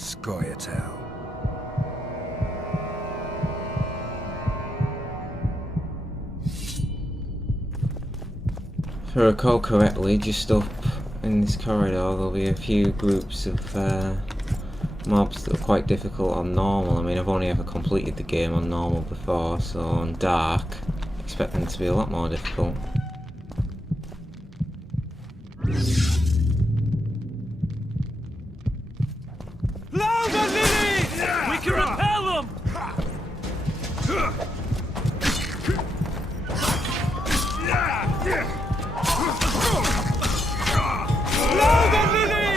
Skoyatel. If I recall correctly, just up in this corridor there'll be a few groups of mobs that are quite difficult on normal. I mean, I've only ever completed the game on normal before, so on dark, I expect them to be a lot more difficult. Louder, Lily! We can repel them! Louder, Lily!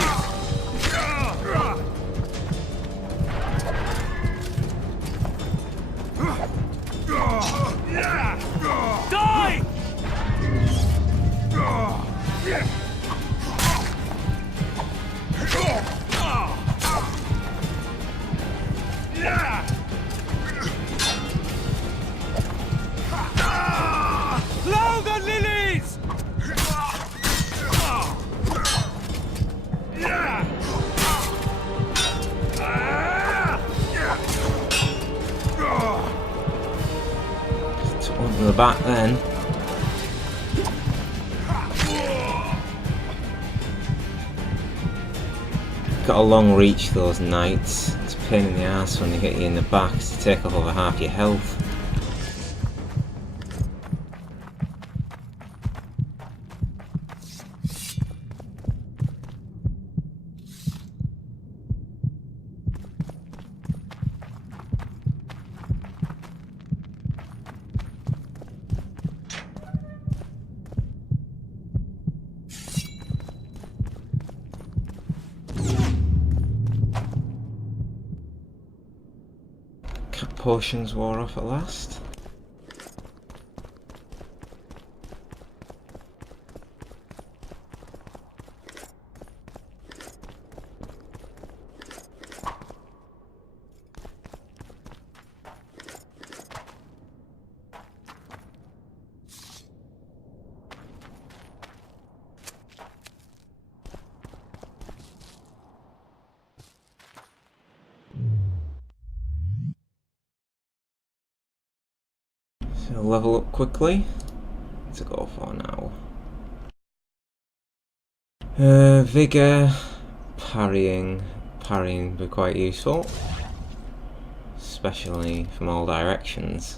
Die! Louder, lilies! Took one to the back then. Got a long reach, those knights. It's a pain in the ass when they get you in the back to take off over half your health. Potions wore off at last. So level up quickly to go for now. Vigor, parrying would be quite useful, especially from all directions.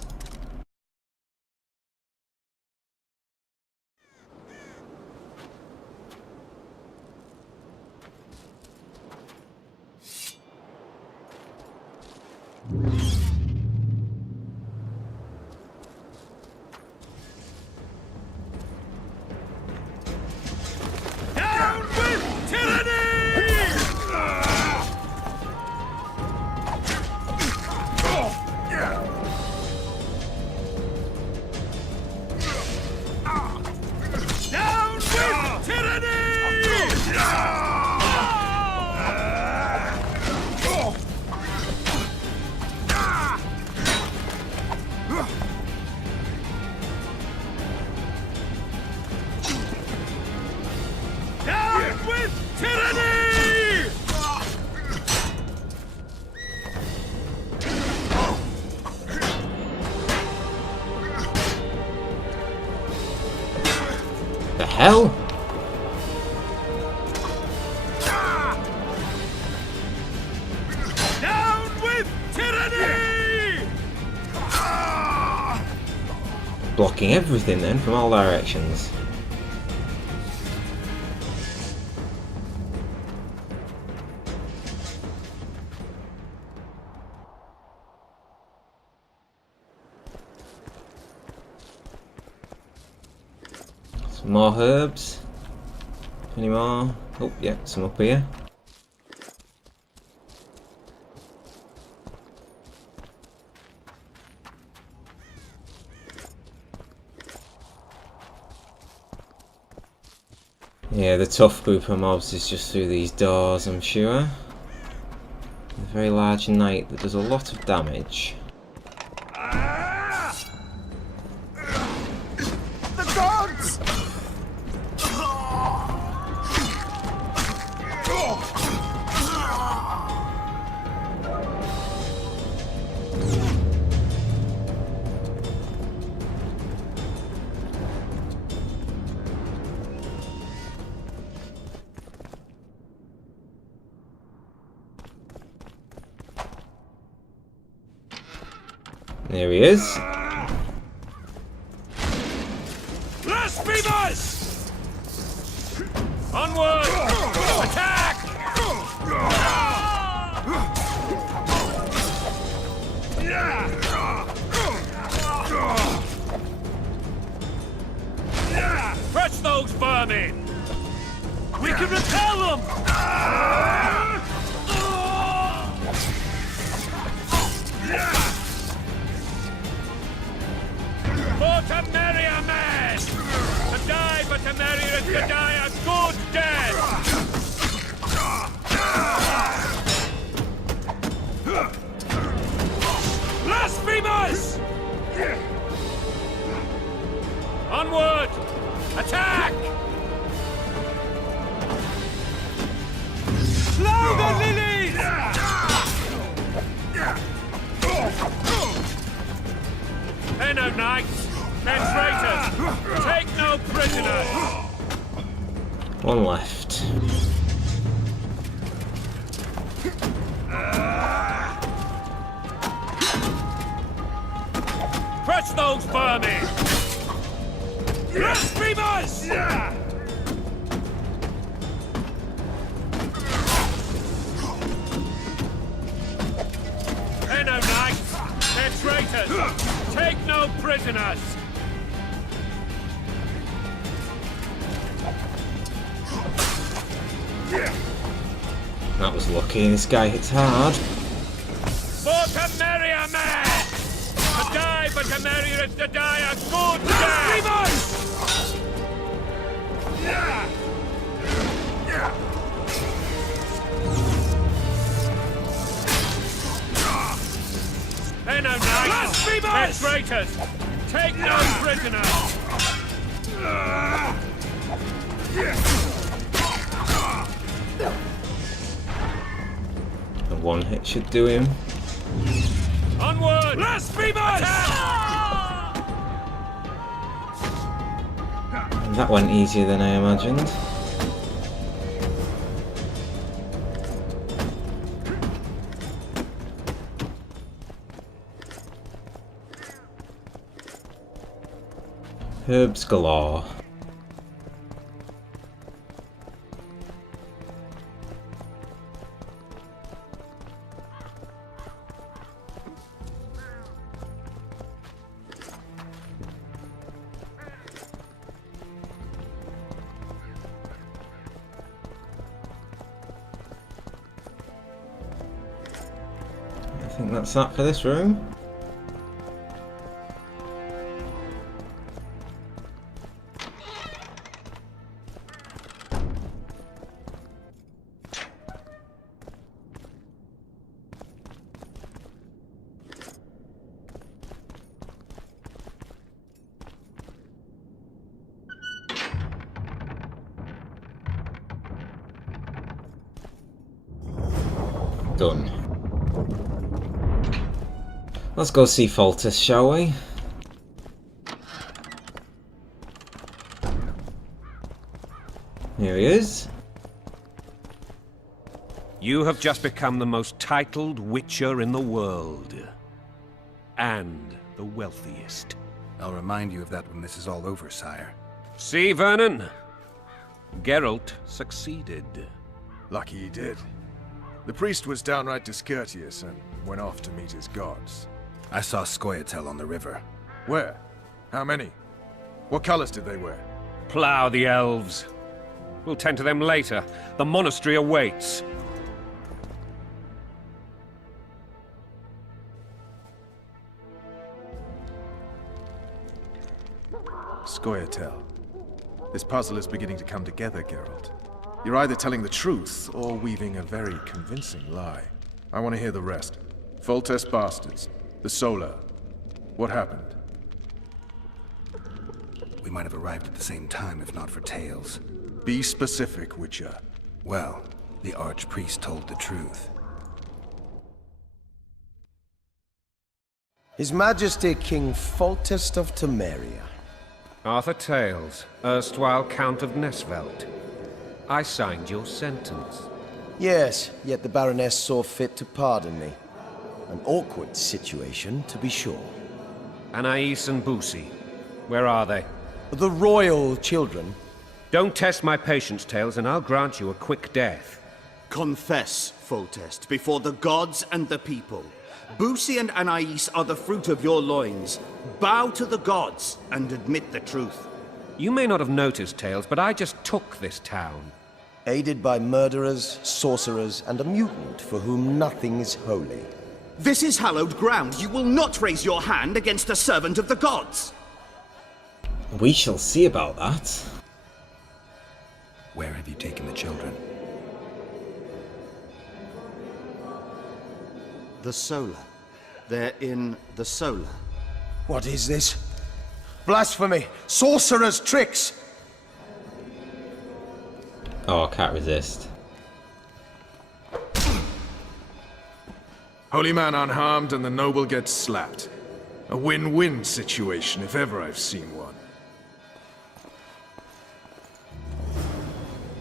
The hell? Down with tyranny! Blocking everything then from all directions. Some more herbs. Any more? Oh, yeah, some up here. Yeah, the tough group of mobs is just through these doors, I'm sure. A very large knight that does a lot of damage. The gods! There he is. Blasphemers! Onward! Attack! Press those vermin! We can repel them! For Temeria, man! To die for Temeria is to die a good death! Blasphemers! Onward! Attack! Slow the lilies! They're no knights, they're traitors! Take no prisoners! One left. Crush those vermin! Blasphemers! They're no knights, they're traitors! Take no prisoners! That was lucky. This guy hits hard. For Temeria, man! To die for Temeria is to die a good death! They're no knights, they're traitors! Take no prisoners! A one hit should do him. Onward! Blasphemers! That went easier than I imagined. Herbs galore. I think that's that for this room. Done. Let's go see Foltest, shall we? Here he is. You have just become the most titled witcher in the world. And the wealthiest. I'll remind you of that when this is all over, sire. See, Vernon? Geralt succeeded. Lucky he did. The priest was downright discourteous and went off to meet his gods. I saw Scoia'tael on the river. Where? How many? What colors did they wear? Plough the elves. We'll tend to them later. The monastery awaits. Scoia'tael. This puzzle is beginning to come together, Geralt. You're either telling the truth or weaving a very convincing lie. I want to hear the rest. Foltest bastards. The Solar. What happened? We might have arrived at the same time if not for tales. Be specific, Witcher. Well, the archpriest told the truth. His Majesty King Foltest of Temeria. Arthur Tales, erstwhile Count of Nesvelt. I signed your sentence. Yes, yet the Baroness saw fit to pardon me. An awkward situation, to be sure. Anais and Boosie. Where are they? The royal children. Don't test my patience, Tails, and I'll grant you a quick death. Confess, Foltest, before the gods and the people. Boosie and Anais are the fruit of your loins. Bow to the gods and admit the truth. You may not have noticed, Tails, but I just took this town. Aided by murderers, sorcerers, and a mutant for whom nothing is holy. This is hallowed ground. You will not raise your hand against a servant of the gods. We shall see about that. Where have you taken the children? The Solar. They're in the Solar. What is this? Blasphemy! Sorcerer's tricks! Oh, I can't resist. Holy man unharmed and the noble gets slapped. A win-win situation, if ever I've seen one.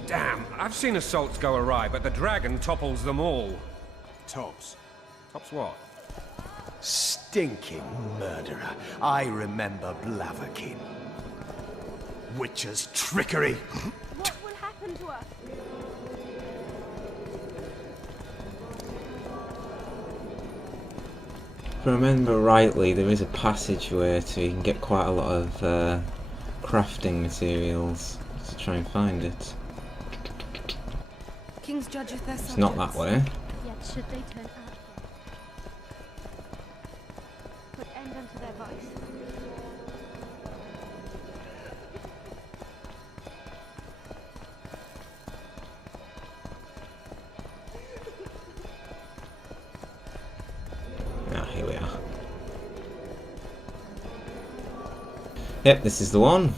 Damn, I've seen assaults go awry, but the dragon topples them all. Tops. Tops what? Stinking murderer. I remember Blaviken. Witcher's trickery. What will happen to us? If I remember rightly, there is a passageway so you can get quite a lot of crafting materials to try and find it. Kings judgeth their It's not that way. Yet should they turn out, put end unto their vice. Ah, here we are. Yep, this is the one.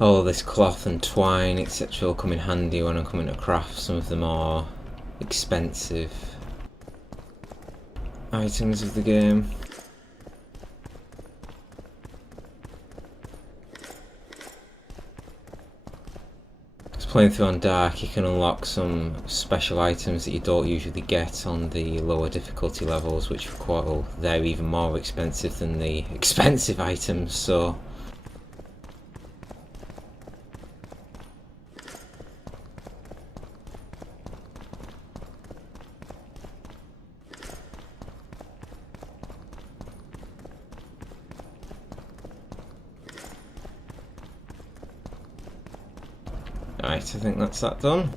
All this cloth and twine, etc. will come in handy when I'm coming to craft some of the more expensive items of the game. Because playing through on Dark, you can unlock some special items that you don't usually get on the lower difficulty levels, which well, they're even more expensive than the expensive items, so right, I think that's that done.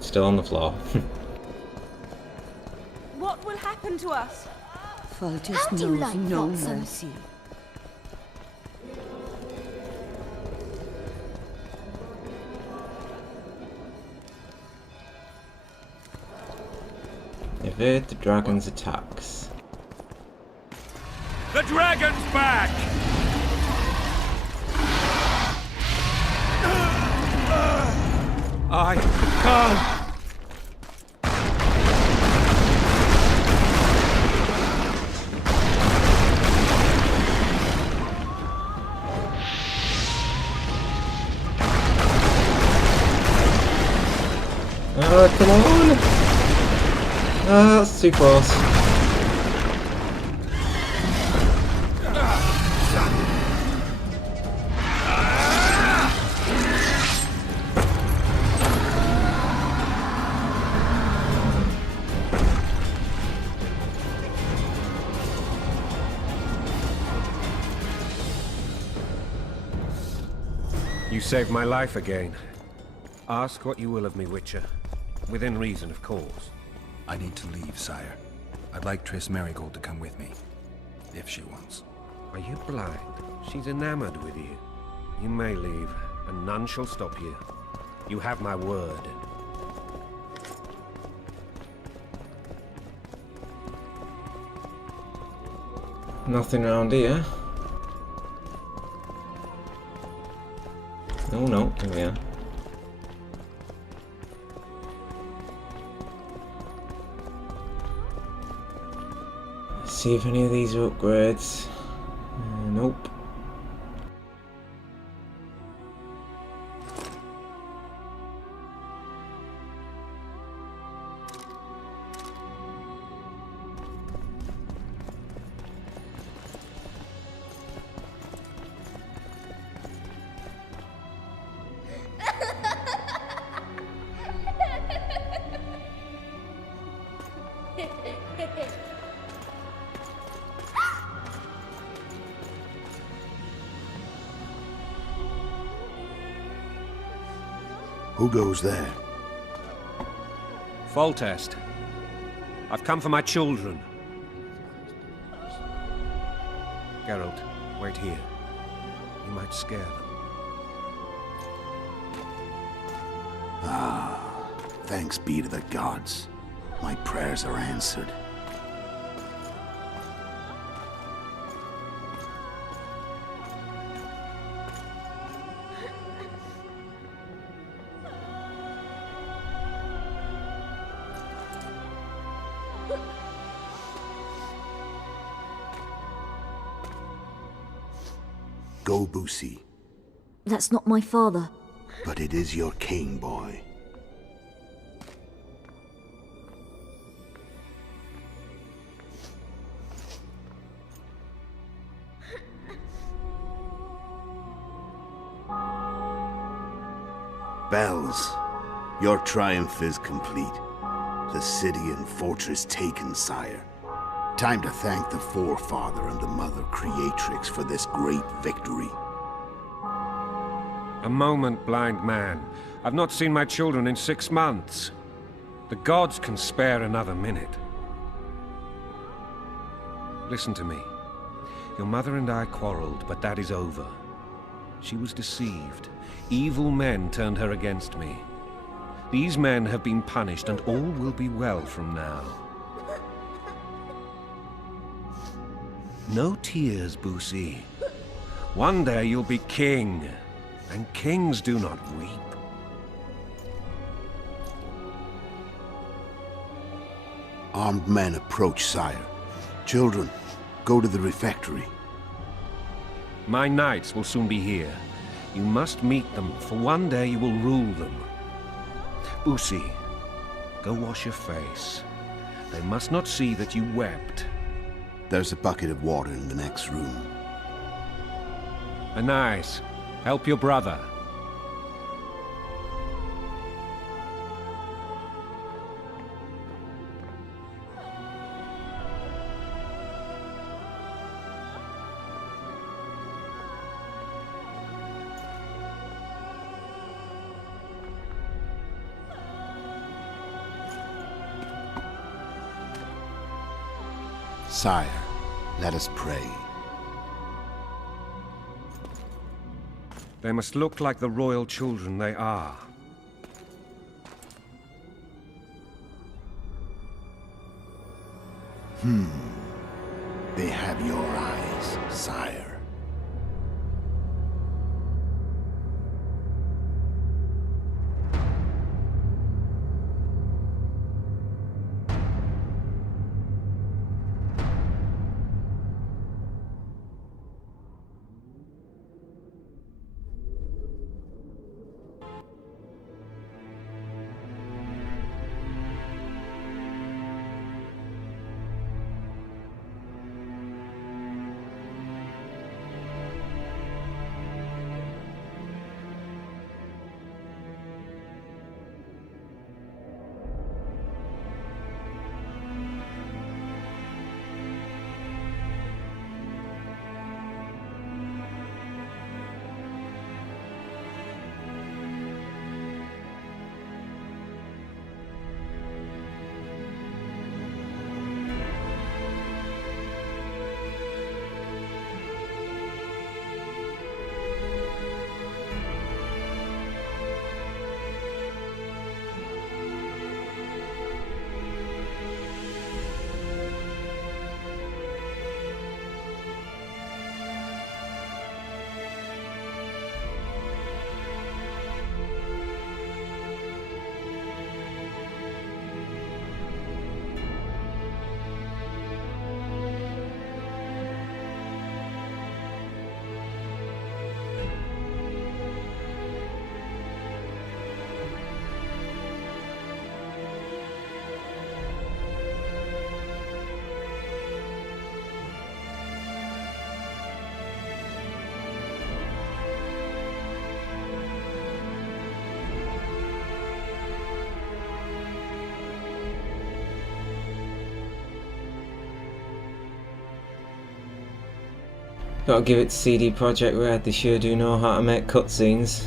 Still on the floor. What will happen to us? Foltest How do you knows like no that, son? mercy. Evade the dragon's attacks. The dragon's back! I can't! Oh, come on! Ah, that's too close. You saved my life again. Ask what you will of me, Witcher. Within reason, of course. I need to leave, sire. I'd like Triss Merigold to come with me. If she wants. Are you blind? She's enamored with you. You may leave, and none shall stop you. You have my word. Nothing around here. Oh no, here we are. Let's see if any of these are upgrades. Nope. Who goes there? Foltest. I've come for my children. Geralt, wait here. You might scare them. Thanks be to the gods. My prayers are answered. Go, Boosie. That's not my father. But it is your king, boy. Bells, your triumph is complete. The city and fortress taken, sire. Time to thank the Forefather and the Mother Creatrix for this great victory. A moment, blind man. I've not seen my children in 6 months. The gods can spare another minute. Listen to me. Your mother and I quarreled, but that is over. She was deceived. Evil men turned her against me. These men have been punished, and all will be well from now. No tears, Boosie. One day you'll be king, and kings do not weep. Armed men approach, sire. Children, go to the refectory. My knights will soon be here. You must meet them, for one day you will rule them. Boosie, go wash your face. They must not see that you wept. There's a bucket of water in the next room. Nice. Help your brother. Sire, let us pray. They must look like the royal children they are. They have your eyes, sire. Gotta give it to CD Projekt RED, they sure do know how to make cutscenes.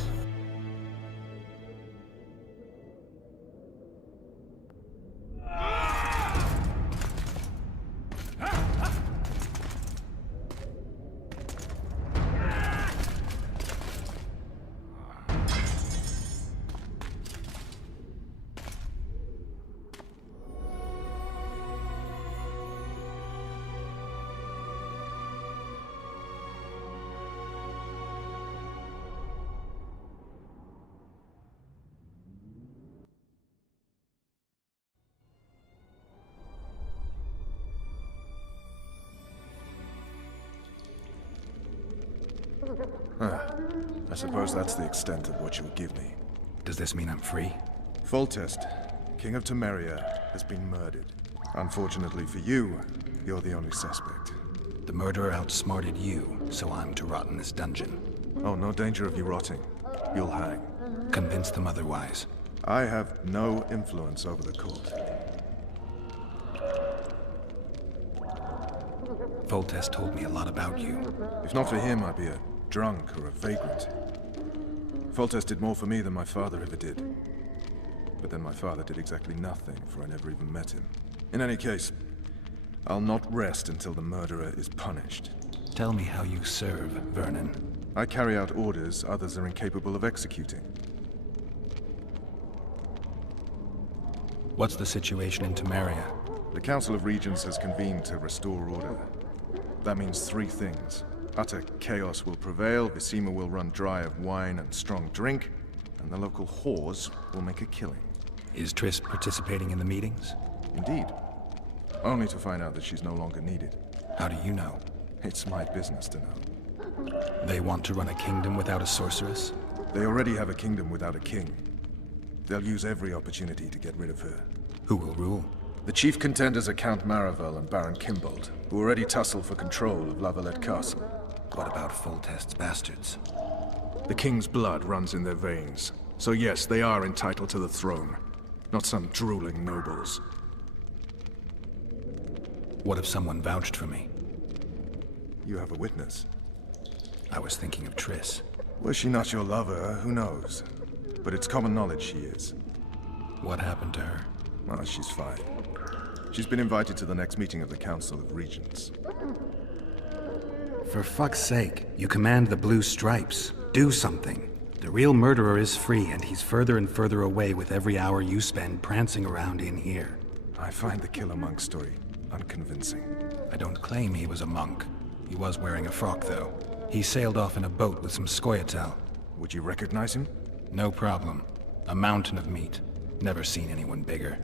I suppose that's the extent of what you'll give me. Does this mean I'm free? Foltest, King of Temeria, has been murdered. Unfortunately for you, you're the only suspect. The murderer outsmarted you, so I'm to rot in this dungeon. Oh, no danger of you rotting. You'll hang. Convince them otherwise. I have no influence over the court. Foltest told me a lot about you. If not for him, I'd be a drunk or a vagrant. Foltest did more for me than my father ever did. But then my father did exactly nothing, for I never even met him. In any case, I'll not rest until the murderer is punished. Tell me how you serve, Vernon. I carry out orders others are incapable of executing. What's the situation in Temeria? The Council of Regents has convened to restore order. That means three things. Utter chaos will prevail, Visima will run dry of wine and strong drink, and the local whores will make a killing. Is Triss participating in the meetings? Indeed. Only to find out that she's no longer needed. How do you know? It's my business to know. They want to run a kingdom without a sorceress? They already have a kingdom without a king. They'll use every opportunity to get rid of her. Who will rule? The chief contenders are Count Maravel and Baron Kimbold, who already tussle for control of La Valette Castle. What about Foltest's bastards? The king's blood runs in their veins. So yes, they are entitled to the throne. Not some drooling nobles. What if someone vouched for me? You have a witness. I was thinking of Triss. Was she not your lover? Who knows? But it's common knowledge she is. What happened to her? Well, she's fine. She's been invited to the next meeting of the Council of Regents. For fuck's sake, you command the Blue Stripes. Do something. The real murderer is free, and he's further and further away with every hour you spend prancing around in here. I find the Killer Monk story unconvincing. I don't claim he was a monk. He was wearing a frock, though. He sailed off in a boat with some Scoia'tael. Would you recognize him? No problem. A mountain of meat. Never seen anyone bigger.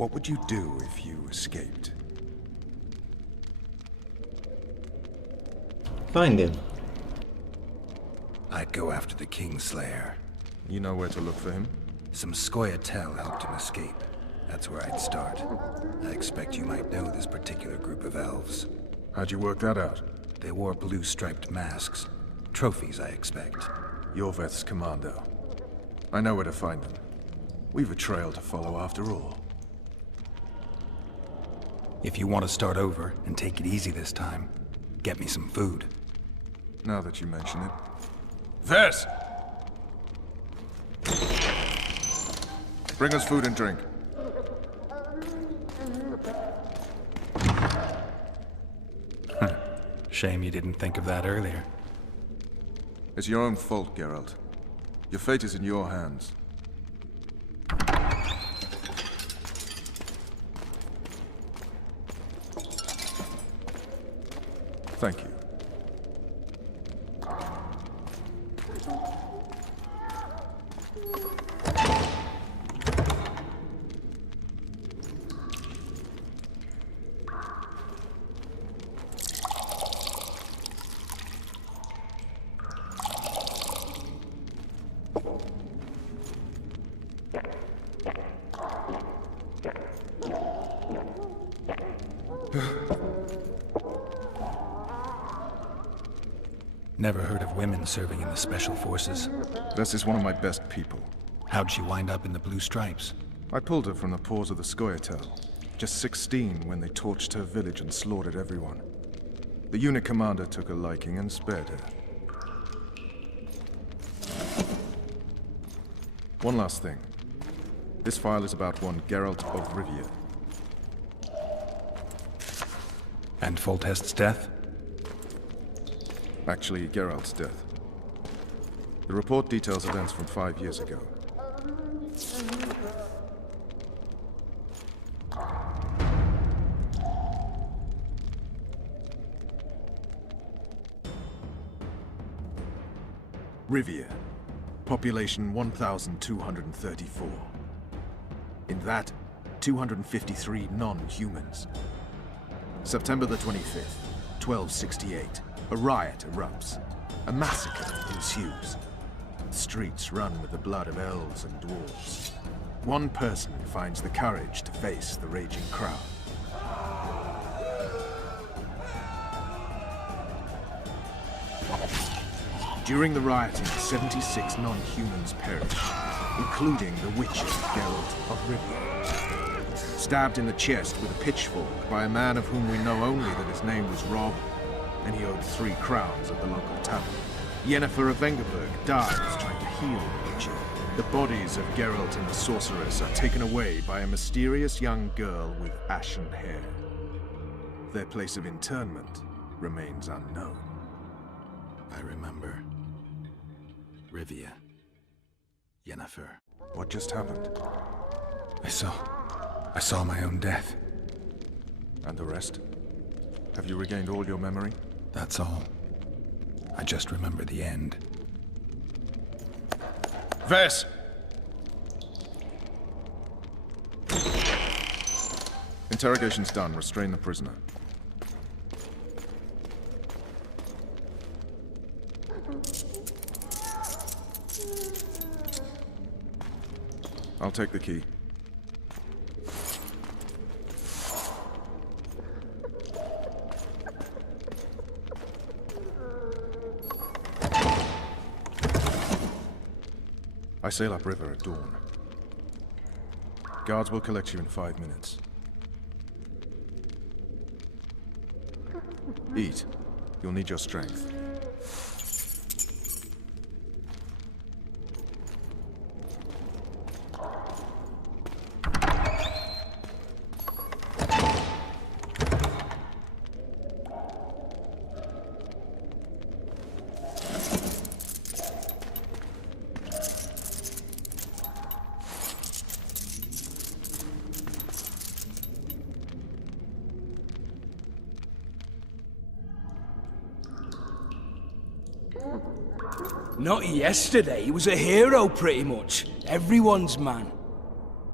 What would you do if you escaped? Find him. I'd go after the Kingslayer. You know where to look for him? Some Scoia'tael helped him escape. That's where I'd start. I expect you might know this particular group of elves. How'd you work that out? They wore blue-striped masks. Trophies, I expect. Yorveth's commando. I know where to find them. We've a trail to follow after all. If you want to start over and take it easy this time, get me some food. Now that you mention it. Vess! Bring us food and drink. Shame you didn't think of that earlier. It's your own fault, Geralt. Your fate is in your hands. Thank you. Never heard of women serving in the Special Forces. This is one of my best people. How'd she wind up in the Blue Stripes? I pulled her from the paws of the Scoia'tael. Just 16 when they torched her village and slaughtered everyone. The unit commander took a liking and spared her. One last thing. This file is about one Geralt of Rivia. And Foltest's death? Actually, Geralt's death. The report details events from 5 years ago. Rivia. Population 1,234. In that, 253 non-humans. September the 25th, 1268. A riot erupts. A massacre ensues. The streets run with the blood of elves and dwarves. One person finds the courage to face the raging crowd. During the rioting, 76 non-humans perished, including the witcher Geralt of Rivia. Stabbed in the chest with a pitchfork by a man of whom we know only that his name was Rob, and he owed 3 crowns at the local tavern. Yennefer of Vengerberg dies trying to heal the witcher. The bodies of Geralt and the sorceress are taken away by a mysterious young girl with ashen hair. Their place of internment remains unknown. I remember. Rivia. Yennefer. What just happened? I saw my own death. And the rest? Have you regained all your memory? That's all. I just remember the end. Vess! Interrogation's done. Restrain the prisoner. I'll take the key. I sail upriver at dawn. Guards will collect you in 5 minutes. Eat. You'll need your strength. Not yesterday, he was a hero pretty much. Everyone's man.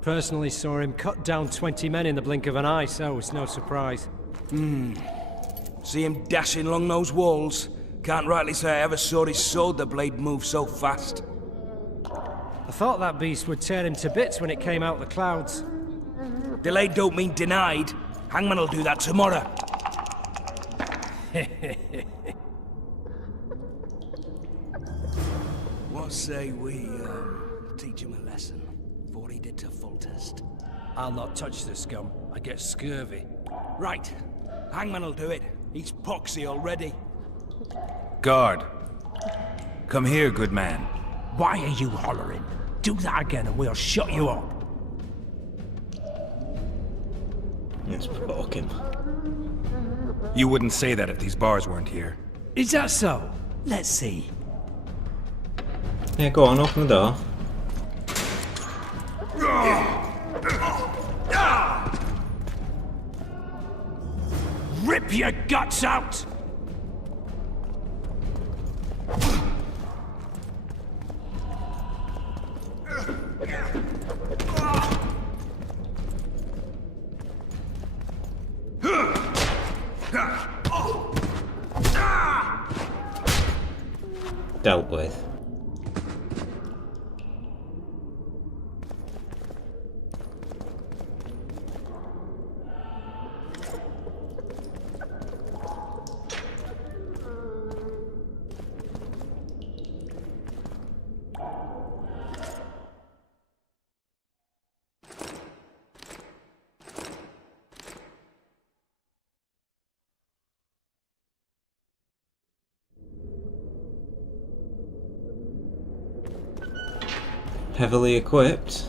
Personally saw him cut down 20 men in the blink of an eye, so it's no surprise. See him dashing along those walls? Can't rightly say I ever saw his sword the blade move so fast. I thought that beast would tear him to bits when it came out of the clouds. Delayed don't mean denied. Hangman will do that tomorrow. What say we, teach him a lesson, before he did to Foltest? I'll not touch the scum. I get scurvy. Right. Hangman will do it. He's poxy already. Guard. Come here, good man. Why are you hollering? Do that again and we'll shut you up. Let's provoke him. You wouldn't say that if these bars weren't here. Is that so? Let's see. Yeah, go on, open the door. Rip your guts out! Dealt with. heavily equipped.